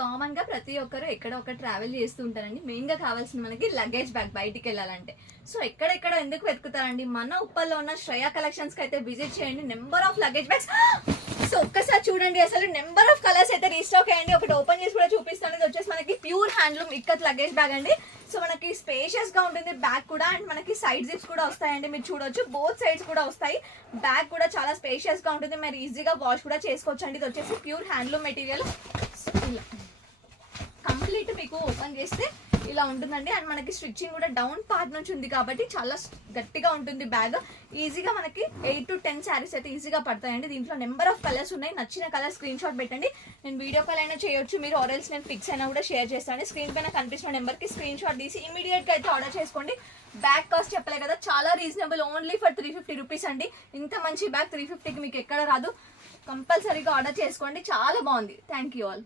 Common గా ప్రతి ఒక్కరు ఎక్కడ ఒక ట్రావెల్ చేస్తూ ఉంటారండి. మెయిన్ గా కావాల్సిన మనకి లగేజ్ బ్యాగ్ బయటికి వెళ్ళాలంటే. సో ఎక్కడెక్కడ ఎందుకు వెతుకుతారండి? మన ఉప్పల్లో ఉన్న శ్రేయ కలెక్షన్స్ కి అయితే విజిట్ చేయండి. Number of luggage bags. So ఒక్కసారి చూడండి, అసలు నెంబర్ ఆఫ్ కలర్స్ అయితే రీస్టాక్ అయ్యండి. ఒకటి ఓపెన్ చేసి కూడా చూపిస్తాను. ఇది వచ్చేసి మనకి pure handloom ikat luggage bag అండి. సో మనకి స్పేషియస్ గా ఉంటుంది బ్యాగ్ కూడా, అండ్ మనకి సైడ్ జిప్స్ కూడా వస్తాయండి. మీరు చూడొచ్చు, బోత్ సైడ్స్ కూడా వస్తాయి. బ్యాగ్ కూడా చాలా స్పేషియస్ గా ఉంటుంది. మీరు ఈజీగా వాష్ కూడా చేసుకోవచ్చు అండి. ఇది వచ్చేసి ప్యూర్ హ్యాండ్లూమ్ మెటీరియల్. కంప్లీట్ మీకు ఓపెన్ చేస్తే ఇలా ఉంటుందండి. అండ్ మనకి స్టిచ్చింగ్ కూడా డౌన్ పార్ట్ నుంచి ఉంది కాబట్టి చాలా గట్టిగా ఉంటుంది బ్యాగ్. ఈజీగా మనకి 8 to 10 శారీస్ అయితే ఈజీగా పడతాయండి. దీంట్లో నెంబర్ ఆఫ్ కలర్స్ ఉన్నాయి. నచ్చిన కలర్ స్క్రీన్ షాట్ పెట్టండి. నేను వీడియో కాల్ అయినా చేయొచ్చు మీరు, ఆర్ఎల్స్ నేను పిక్స్ అయినా కూడా షేర్ చేస్తాను. స్క్రీన్ పైన కనిపిస్తున్న నెంబర్కి స్క్రీన్ షాట్ తీసి ఇమీడియట్ గా అయితే ఆర్డర్ చేసుకోండి. బ్యాగ్ కాస్ట్ చెప్పలే కదా, చాలా రీజనబుల్, ఓన్లీ ఫర్ 350 రూపీస్ అండి. ఇంత మంచి బ్యాగ్ 350కి మీకు ఎక్కడ రాదు. కంపల్సరీగా ఆర్డర్ చేసుకోండి, చాలా బాగుంది. Thank you all.